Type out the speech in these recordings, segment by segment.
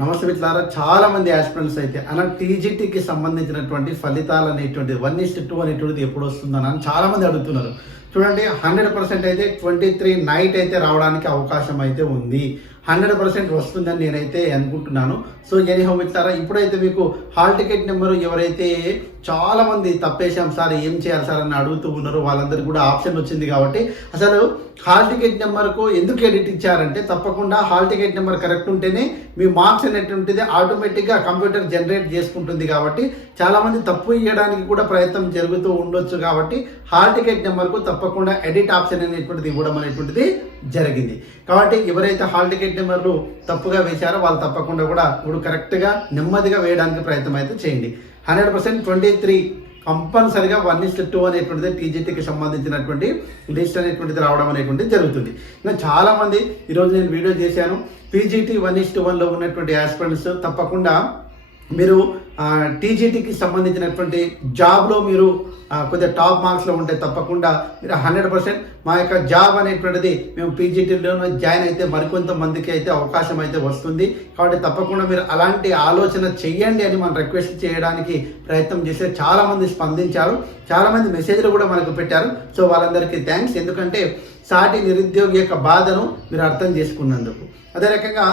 నమస్తే మిత్రులారా, చాలా మంది ఆస్పిరెంట్స్ అయితే అలా టీజీటీకి సంబంధించినటువంటి ఫలితాలు అనేటువంటిది 1:2 అనేటువంటిది ఎప్పుడు వస్తుందని చాలా మంది అడుగుతున్నారు. చూడండి, 100% అయితే 23 నైట్ అయితే రావడానికి అవకాశం అయితే ఉంది. 100% వస్తుందని నేనైతే అనుకుంటున్నాను. సో ఎనీహౌ మిత్రులారా, ఇప్పుడైతే మీకు హాల్ టికెట్ నెంబరు ఎవరైతే చాలా మంది తప్పేశాం సార్, ఏం చేయాలి సార్ అని అడుగుతూ ఉన్నారు, వాళ్ళందరికీ కూడా ఆప్షన్ వచ్చింది. కాబట్టి అసలు హాల్ టికెట్ నెంబర్కు ఎందుకు ఎడిట్ ఇచ్చారంటే, తప్పకుండా హాల్ టికెట్ నెంబర్ కరెక్ట్ ఉంటేనే మీ మార్క్స్ అనేటువంటిది ఆటోమేటిక్గా కంప్యూటర్ జనరేట్ చేసుకుంటుంది. కాబట్టి చాలామంది తప్పు ఇవ్వడానికి కూడా ప్రయత్నం జరుగుతూ ఉండొచ్చు. కాబట్టి హాల్ టికెట్ నెంబర్కు తప్పకుండా ఎడిట్ ఆప్షన్ అనేటువంటిది ఇవ్వడం అనేటువంటిది జరిగింది. కాబట్టి ఎవరైతే హాల్ టికెట్ నెంబర్లు తప్పుగా వేశారో వాళ్ళు తప్పకుండా కూడా ఇప్పుడు కరెక్ట్గా నెమ్మదిగా వేయడానికి ప్రయత్నం అయితే చేయండి. 100% 23 కంపల్సరిగా 1:2 అనేటువంటిది టీజీటీకి సంబంధించినటువంటి లిస్ట్ అనేటువంటిది రావడం అనేటువంటిది జరుగుతుంది. ఇంకా చాలామంది ఈరోజు నేను వీడియో చేశాను, పీజీటీ 1:1లో ఉన్నటువంటి ఆస్పిరెంట్స్ తప్పకుండా మీరు టీజీటీకి సంబంధించినటువంటి జాబ్లో మీరు కొద్దిగా టాప్ మార్క్స్లో ఉంటే తప్పకుండా మీరు 100% మా యొక్క జాబ్ అనేటువంటిది మేము పీజీటీలోనే జాయిన్ అయితే మరికొంతమందికి అయితే అవకాశం అయితే వస్తుంది. కాబట్టి తప్పకుండా మీరు అలాంటి ఆలోచన చెయ్యండి అని మనం రిక్వెస్ట్ చేయడానికి ప్రయత్నం చేస్తే చాలామంది స్పందించారు, చాలామంది మెసేజ్లు కూడా మనకు పెట్టారు. సో వాళ్ళందరికీ థ్యాంక్స్. ఎందుకంటే సాటి నిరుద్యోగి యొక్క బాధను మీరు అర్థం చేసుకున్నందుకు. అదే రకంగా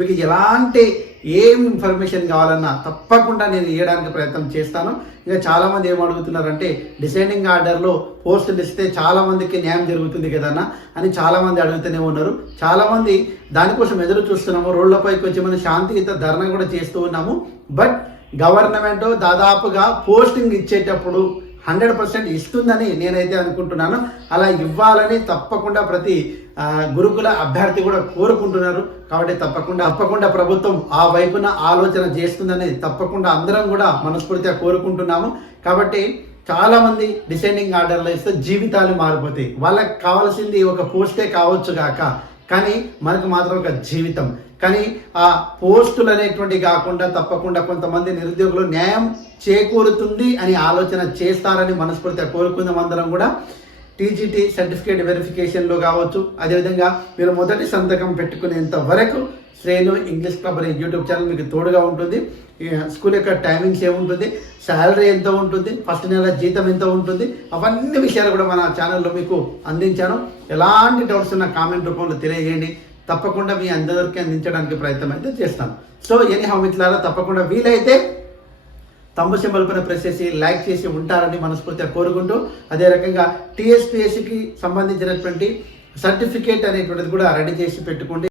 మీకు ఎలాంటి ఏం ఇన్ఫర్మేషన్ కావాలన్నా తప్పకుండా నేను ఇవ్వడానికి ప్రయత్నం చేస్తాను. ఇంకా చాలామంది ఏం అడుగుతున్నారంటే, డిసెండింగ్ ఆర్డర్లో పోస్టులు ఇస్తే చాలామందికి న్యాయం జరుగుతుంది కదన్నా అని చాలామంది అడుగుతూనే ఉన్నారు. చాలామంది దానికోసం ఎదురు చూస్తున్నాము. రోడ్లపైకి వచ్చి మనం శాంతియుత ధర్నా కూడా చేస్తూ ఉన్నాము. బట్ గవర్నమెంట్ దాదాపుగా పోస్టింగ్ ఇచ్చేటప్పుడు 100% ఇస్తుందని నేనైతే అనుకుంటున్నాను. అలా ఇవ్వాలని తప్పకుండా ప్రతి గురుకుల అభ్యర్థి కూడా కోరుకుంటున్నారు. కాబట్టి తప్పకుండా ప్రభుత్వం ఆ వైపున ఆలోచన చేస్తుందని తప్పకుండా అందరం కూడా మనస్ఫూర్తిగా కోరుకుంటున్నాము. కాబట్టి చాలామంది డిసెండింగ్ ఆర్డర్లో ఇస్తే జీవితాలు మారిపోతాయి. వాళ్ళకి కావాల్సింది ఒక పోస్టే కావచ్చు కాక, కానీ మనకు మాత్రం ఒక జీవితం. కానీ ఆ పోస్టులు అనేటువంటి కాకుండా తప్పకుండా కొంతమంది నిరుద్యోగులు న్యాయం చేకూరుతుంది అని ఆలోచన చేస్తారని మనస్ఫూర్తిగా కోరుకుందాం అందరం కూడా. టీజీటీ సర్టిఫికేట్ వెరిఫికేషన్లో కావచ్చు, అదేవిధంగా మీరు మొదటి సంతకం పెట్టుకునేంత వరకు శ్రేణు ఇంగ్లీష్ క్లబ్ అనే యూట్యూబ్ ఛానల్ మీకు తోడుగా ఉంటుంది. స్కూల్ యొక్క టైమింగ్స్ ఏముంటుంది, శాలరీ ఎంత ఉంటుంది, ఫస్ట్ నెల జీతం ఎంత ఉంటుంది, అవన్నీ విషయాలు కూడా మన ఛానల్లో మీకు అందించాను. ఎలాంటి డౌట్స్ ఉన్న కామెంట్ రూపంలో తెలియజేయండి. తప్పకుండా మీ అందరికీ అందించడానికి ప్రయత్నం అయితే చేస్తాను. సో ఎనీహౌ మిత్రులారా, తప్పకుండా వీలైతే తమ్ము సింబల్ పైన ప్రెస్ చేసి లైక్ చేసి ఉంటారని మనస్ఫూర్తిగా కోరుకుంటూ, అదే రకంగా టీఎస్పీఎస్సీకి సంబంధించినటువంటి సర్టిఫికేట్ అనేటువంటిది కూడా రెడీ చేసి పెట్టుకోండి.